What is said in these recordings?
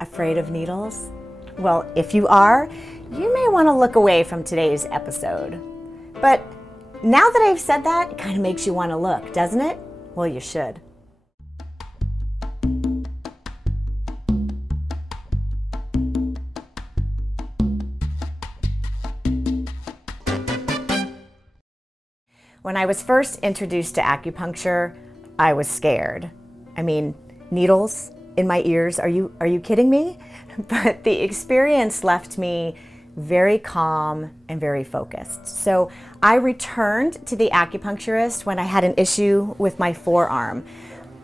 Afraid of needles? Well, if you are, you may want to look away from today's episode. But now that I've said that, it kind of makes you want to look, doesn't it? Well, you should. When I was first introduced to acupuncture, I was scared. I mean, needles in my ears, are you kidding me? But the experience left me very calm and very focused. So I returned to the acupuncturist when I had an issue with my forearm.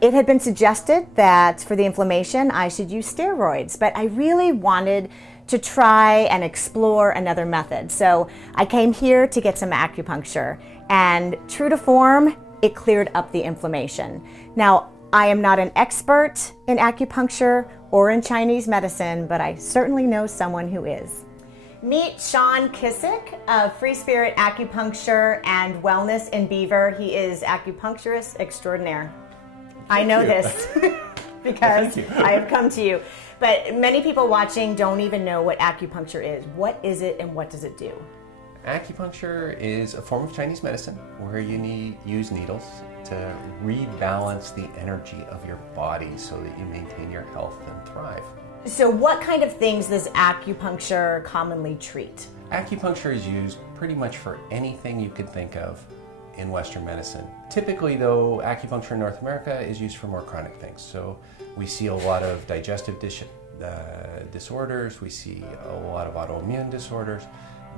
It had been suggested that for the inflammation, I should use steroids, but I really wanted to try and explore another method. So I came here to get some acupuncture, and true to form, it cleared up the inflammation. Now, I am not an expert in acupuncture or in Chinese medicine, but I certainly know someone who is. Meet Sean Kissick of Free Spirit Acupuncture and Wellness in Beaver. He is acupuncturist extraordinaire. I know this because I have come to you. But many people watching don't even know what acupuncture is. What is it and what does it do? Acupuncture is a form of Chinese medicine where you use needles to rebalance the energy of your body so that you maintain your health and thrive. So what kind of things does acupuncture commonly treat? Acupuncture is used pretty much for anything you could think of in Western medicine. Typically though, acupuncture in North America is used for more chronic things. So we see a lot of digestive disorders, we see a lot of autoimmune disorders.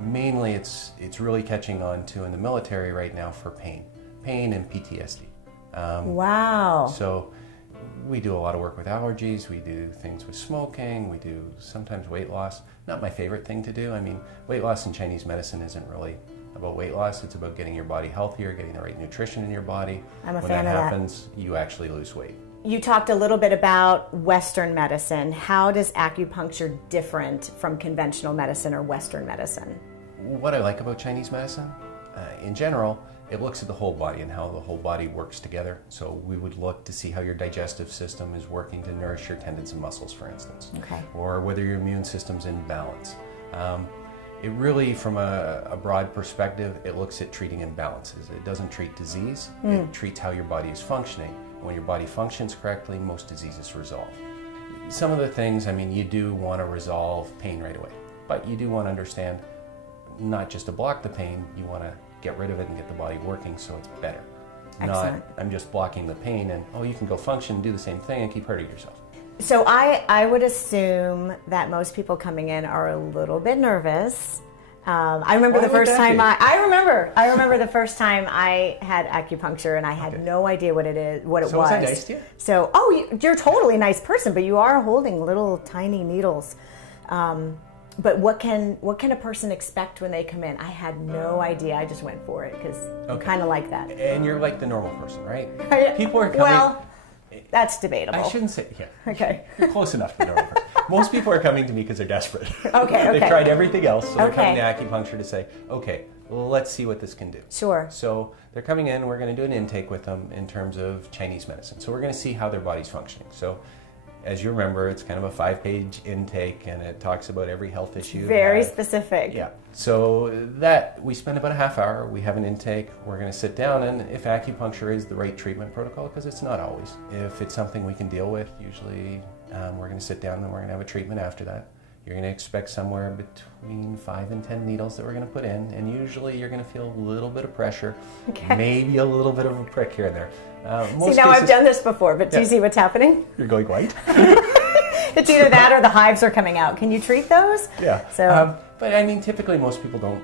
Mainly it's really catching on to in the military right now for pain and PTSD. Wow. So we do a lot of work with allergies, we do things with smoking, we do sometimes weight loss. Not my favorite thing to do. I mean, weight loss in Chinese medicine isn't really about weight loss, it's about getting your body healthier, getting the right nutrition in your body. I'm a fan of that. When that happens, you actually lose weight. You talked a little bit about Western medicine. How does acupuncture different from conventional medicine or Western medicine? What I like about Chinese medicine, in general, it looks at the whole body and how the whole body works together. So we would look to see how your digestive system is working to nourish your tendons and muscles, for instance. Okay. Or whether your immune system's in balance. It really, from a broad perspective, it looks at treating imbalances. It doesn't treat disease, it treats how your body is functioning. When your body functions correctly, most diseases resolve. Some of the things, I mean, you do want to resolve pain right away, but you do want to understand not just to block the pain, you want to get rid of it and get the body working so it's better. Excellent. Not, I'm just blocking the pain and, oh, you can go function, do the same thing and keep hurting yourself. So I would assume that most people coming in are a little bit nervous. I remember the first time I remember the first time I had acupuncture and I had no idea what it was. So was I nice to you? So, you're totally a nice person, but you are holding little tiny needles. But what can a person expect when they come in? I had no idea. I just went for it because I'm kind of like that. And you're like the normal person, right? People are coming. Well, that's debatable. I shouldn't say, yeah. Okay. You're close enough to the normal person. Most people are coming to me because they're desperate. Okay. They've tried everything else, so they're coming to acupuncture to say, okay, well, let's see what this can do. Sure. So they're coming in, we're going to do an intake with them in terms of Chinese medicine. So we're going to see how their body's functioning. So as you remember, it's kind of a 5-page intake and it talks about every health issue. Very specific. Yeah. So that, we spend about a half hour, we have an intake, we're going to sit down, and if acupuncture is the right treatment protocol, because it's not always. If it's something we can deal with, usually we're going to sit down and we're going to have a treatment after that. You're going to expect somewhere between 5 and 10 needles that we're going to put in, and usually you're going to feel a little bit of pressure, maybe a little bit of a prick here and there. See, now I've done this before, but do you see what's happening? You're going white. It's either that or the hives are coming out. Can you treat those? Yeah. So, but I mean, typically most people don't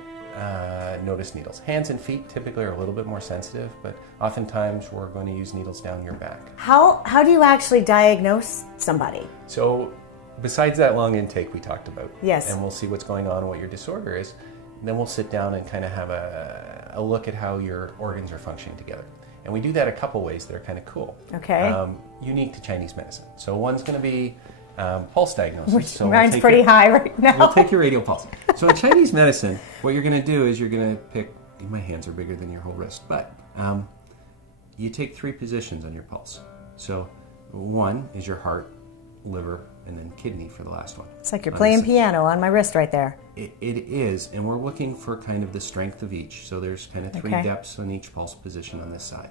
notice needles. Hands and feet typically are a little bit more sensitive, but oftentimes we're going to use needles down your back. How do you actually diagnose somebody? So, besides that long intake we talked about, yes, and we'll see what's going on and what your disorder is, then we'll sit down and kind of have a look at how your organs are functioning together. And we do that a couple ways that are kind of cool. Okay. Unique to Chinese medicine. So one's going to be pulse diagnosis. Which so mine's pretty high right now. We'll take your radial pulse. So in Chinese medicine, what you're going to do is you're going to pick, my hands are bigger than your whole wrist, but you take 3 positions on your pulse. So one is your heart, liver, and then kidney for the last one. It's like you're playing piano on my wrist right there. It is, and we're looking for kind of the strength of each. So there's kind of three depths on each pulse position on this side.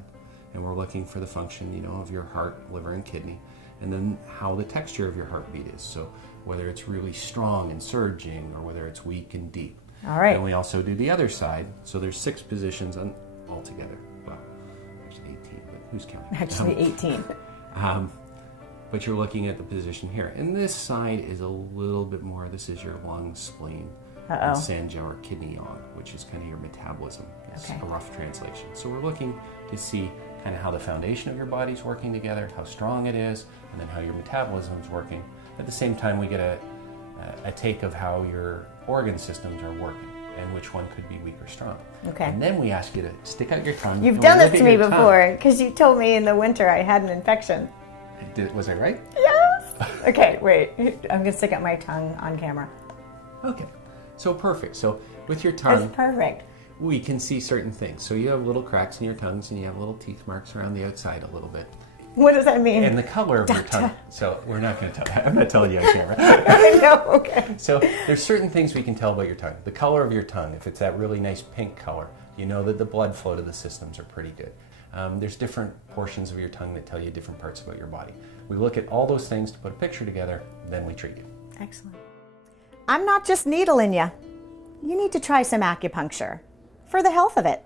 And we're looking for the function, you know, of your heart, liver, and kidney, and then how the texture of your heartbeat is. So whether it's really strong and surging, or whether it's weak and deep. All right. And we also do the other side. So there's 6 positions altogether. Well, there's 18, but who's counting? Actually, 18. But you're looking at the position here. And this side is a little bit more, this is your lung, spleen, and Sanjiao or kidney yang, which is kind of your metabolism. It's a rough translation. So we're looking to see kind of how the foundation of your body's working together, how strong it is, and then how your metabolism is working. At the same time, we get a take of how your organ systems are working and which one could be weak or strong. Okay. And then we ask you to stick out your tongue. You've done this to me before, because you told me in the winter I had an infection. Was I right? Yes. Okay, wait. I'm going to stick out my tongue on camera. Okay. So perfect. So with your tongue, that's perfect. We can see certain things. So you have little cracks in your tongues, and you have little teeth marks around the outside a little bit. What does that mean? And the color of your tongue. So we're not going to tell that. I'm not telling you on camera. I know, okay. So there's certain things we can tell about your tongue. The color of your tongue, if it's that really nice pink color, you know that the blood flow to the systems are pretty good. There's different portions of your tongue that tell you different parts about your body. We look at all those things to put a picture together, then we treat you. Excellent. I'm not just needling you. You need to try some acupuncture for the health of it.